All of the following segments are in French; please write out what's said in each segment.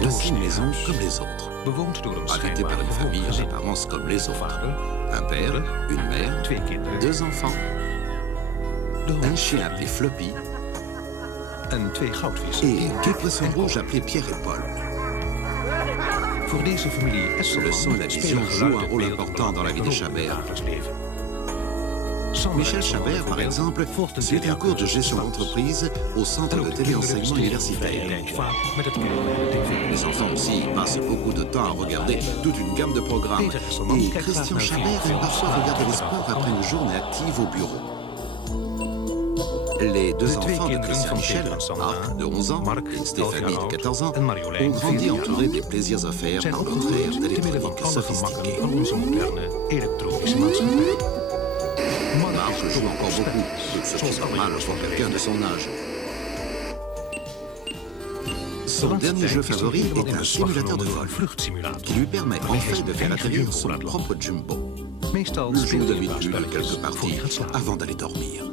Voici une maison comme les autres, habitée par une famille en apparence comme les autres. Un père, une mère, 2 enfants, un chien appelé Floppy et 2 poissons rouges appelés Pierre et Paul. Le son et la vision jouent un rôle important dans la vie des Chabert. Michel Chabert, par exemple, suit un cours de gestion d'entreprise au Centre de téléenseignement universitaire. Les enfants aussi passent beaucoup de temps à regarder toute une gamme de programmes. Et Christian Chabert aime parfois regarder les sports après une journée active au bureau. Les 2 enfants de Christian Michel, Marc de 11 ans et Stéphanie de 14 ans, ont grandi entourés des plaisirs offerts par notre ère d'électronique sophistiquée. Marc joue encore beaucoup, ce qui est normal pour quelqu'un de son âge. Son dernier jeu favori est un simulateur de vol qui lui permet enfin de faire atterrir son propre jumbo. Il joue d'habitude quelques parties avant d'aller dormir.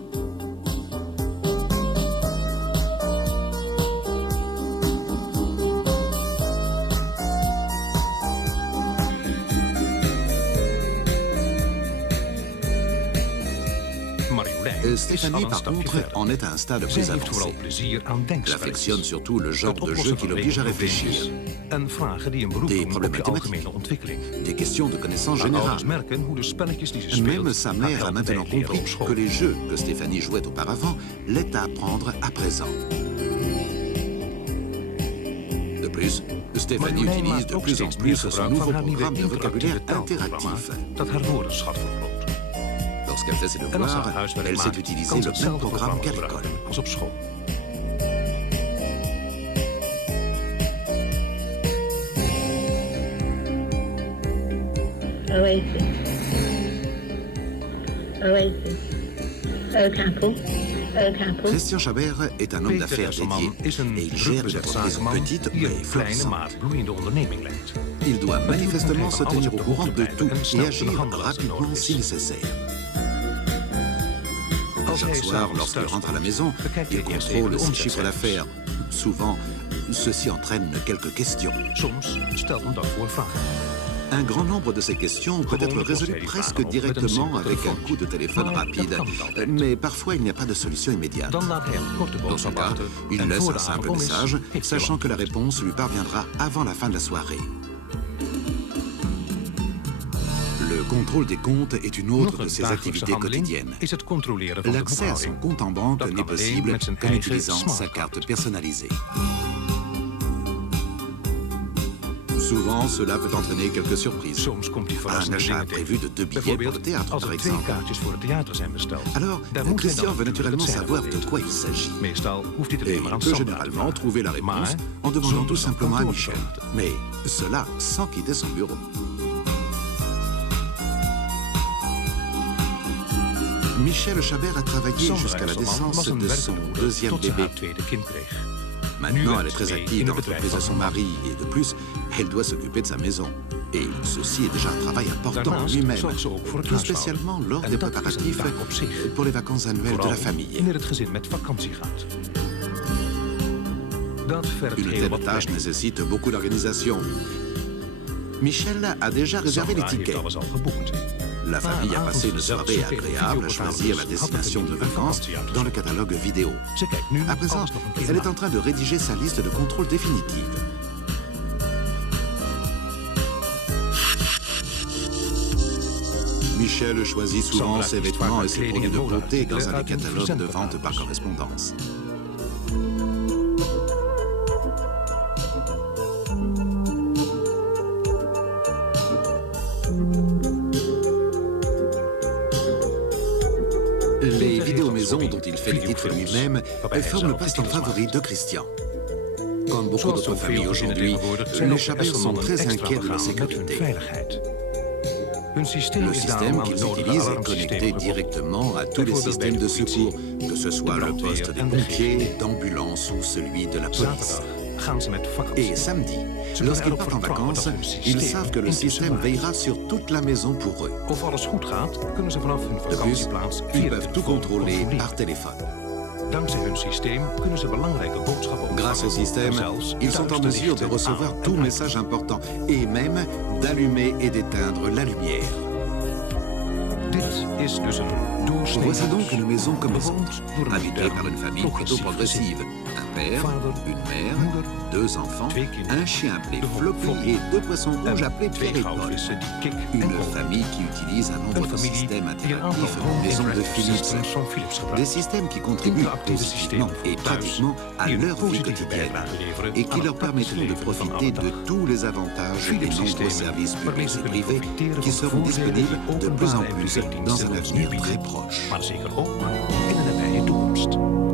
Stéphanie, par contre, en est à un stade plus avancé. Elle affectionne surtout le genre de jeu qui l'oblige à réfléchir. Des problèmes mathématiques, des questions de connaissances générales. Même sa mère a maintenant compris que les jeux que Stéphanie jouait auparavant l'aident à apprendre à présent. De plus, Stéphanie utilise de plus en plus son nouveau programme de vocabulaire interactif. Lorsqu'elle fait ses devoirs, elle sait utiliser le même programme qu'à l'école. Oasis. Oasis. Oak Apple. Oak Apple. Christian Chabert est un homme d'affaires dédié et il gère une entreprise petite mais florissante. Il doit manifestement se tenir au courant de tout et agir rapidement si nécessaire. Chaque soir, lorsqu'il rentre à la maison, il contrôle ses chiffres d'affaires. Souvent, ceci entraîne quelques questions. Un grand nombre de ces questions peut être résolu presque directement avec un coup de téléphone rapide, mais parfois il n'y a pas de solution immédiate. Dans ce cas, il laisse un simple message, sachant que la réponse lui parviendra avant la fin de la soirée. Le contrôle des comptes est une autre de ses activités quotidiennes. L'accès à son compte en banque n'est possible qu'en utilisant sa carte personnalisée. Souvent, cela peut entraîner quelques surprises. Un achat prévu de 2 billets pour le théâtre, par exemple. Alors, Christian veut naturellement savoir de quoi il s'agit. Et il peut généralement trouver la réponse en demandant tout simplement à Michel. Mais cela sans quitter son bureau. Michel Chabert a travaillé jusqu'à la naissance de son 2e bébé. Maintenant, elle est très active dans l'entreprise de son mari et de plus, elle doit s'occuper de sa maison. Et ceci est déjà un travail important en lui-même, tout spécialement lors des préparatifs pour les vacances annuelles de la famille. Une telle tâche nécessite beaucoup d'organisation. Michel a déjà réservé les tickets. La famille a passé une soirée agréable à choisir la destination de vacances dans le catalogue vidéo. À présent, elle est en train de rédiger sa liste de contrôle définitive. Michel choisit souvent ses vêtements et ses produits de beauté dans un des catalogues de vente par correspondance. Les vidéos-maisons dont il fait les titres lui-même forment le passe-temps favori de Christian. Comme beaucoup d'autres familles aujourd'hui, les Chabert sont très inquiets de leur sécurité. Le système qu'ils utilisent est connecté directement à tous les systèmes de secours, que ce soit le poste des pompiers, d'ambulance ou celui de la police. Et samedi, lorsqu'ils partent en vacances, ils savent que le système veillera sur toute la maison pour eux. De plus, ils peuvent tout contrôler par téléphone. Grâce au système, ils sont en mesure de recevoir tout message important et même d'allumer et d'éteindre la lumière. Voici donc une maison comme les autres, habitée par une famille plutôt progressive. Un père, une mère, 2 enfants, un chien appelé Floppy et 2 poissons rouges appelés Pierre et Paul. Une famille qui utilise un nombre de systèmes interactifs maison de Philips. Des systèmes qui contribuent positivement et pratiquement à leur vie quotidienne et qui leur permettront de profiter de tous les avantages des nombreux services publics et privés qui seront disponibles de plus en plus dans un avenir très proche. Maar zeker ook in de nabije toekomst.